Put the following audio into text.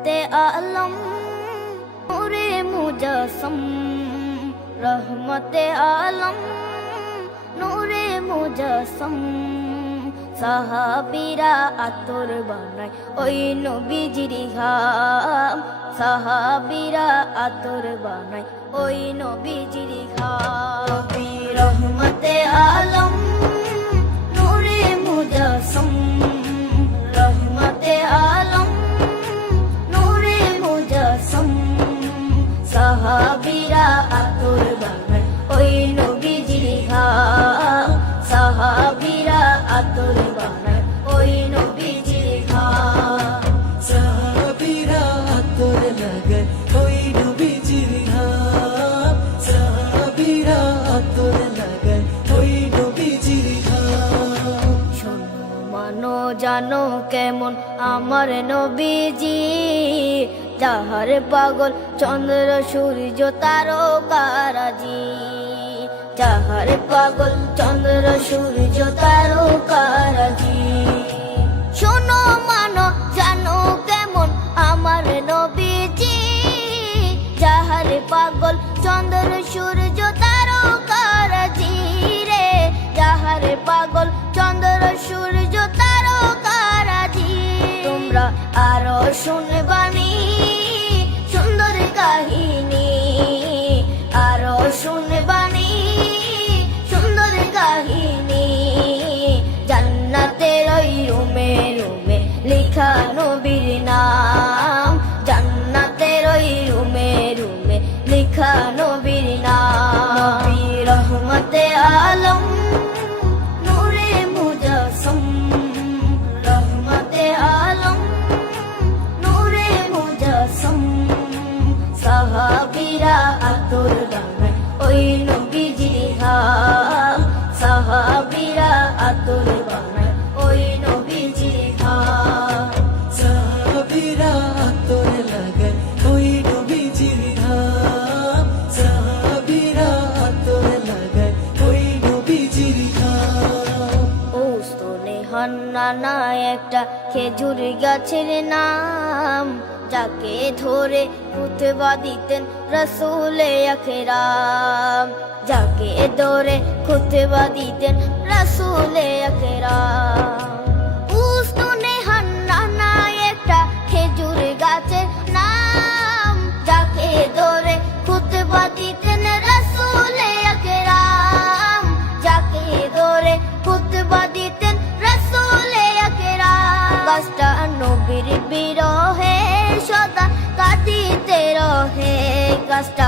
ते आलम नूरे मुजस्सम रहमते आलम नूरे मुजस्सम সাহাবীরা আতর বানায় ওই নবীজির ঘাম সাহাবীরা আতর বানায় ওই নবীজির ঘাম নবী রহমতে আলম নূরে মুজস্সম রহমতে আলম নূরে মুজস্সম সাহাবীরা আতর বানায় ওই নবীজির ঘাম সাহাবীরা আতর বানায় ওই নবীজির ঘাম সাহাবীরা আতর লাগায় ওই নবীজির ঘাম সাহাবীরা আতর লাগায় ওই নবীজির ঘাম শোনো মানো জানো কেমন আমার নবীজি যাহার পাগল চন্দ্র সূর্য তারকারাজি যাহার পাগল চন্দ্র সূর্য তারকারাজি শোনো মানো জানো কেমন আমার নবীজি যাহার পাগল চন্দ্র সূর্য তারকারাজি রে যাহার পাগল চন্দ্র সূর্য তারকারাজি তোমরা আরো শুনবানি সুন্দর কাহিনী আরো শুনবানি সুন্দর কাহিনী জান্নাতের ওই রুমে রুমে লেখা নবীর নাম জান্নাতের ওই রুমে রুমে লেখা নবীর নাম নবী রহমতে আলম নূরে মুজস্সম রহমতে আলম নূরে মুজস্সম সাহাবীরা আতর বানায় ওই নবীজির ঘাম সাহাবীরা আতর বানায় ওই নবীজির ঘাম সাহাবীরা আতর লাগায় ওই নবীজির ঘাম সাহাবীরা আতর লাগায় ওই নবীজির ঘাম ও স্তনে হান্নানা একটা খেজুর গাছের নাম যাকে ধরে খুতবা দিতেন রাসূলে আকরাম যাকে ধরে খুতবা দিতেন রাসূলে আকরাম উস্তনে হান্নানা একটা খেজুর গাছের নাম যাকে ধরে খুতবা দিতেন রাসূলে আকরাম যাকে ধরে খুতবা দিতেন রাসূলে আকরাম গাছটা নবীর বিরহে সদা কাঁদিতে রহে গাছটা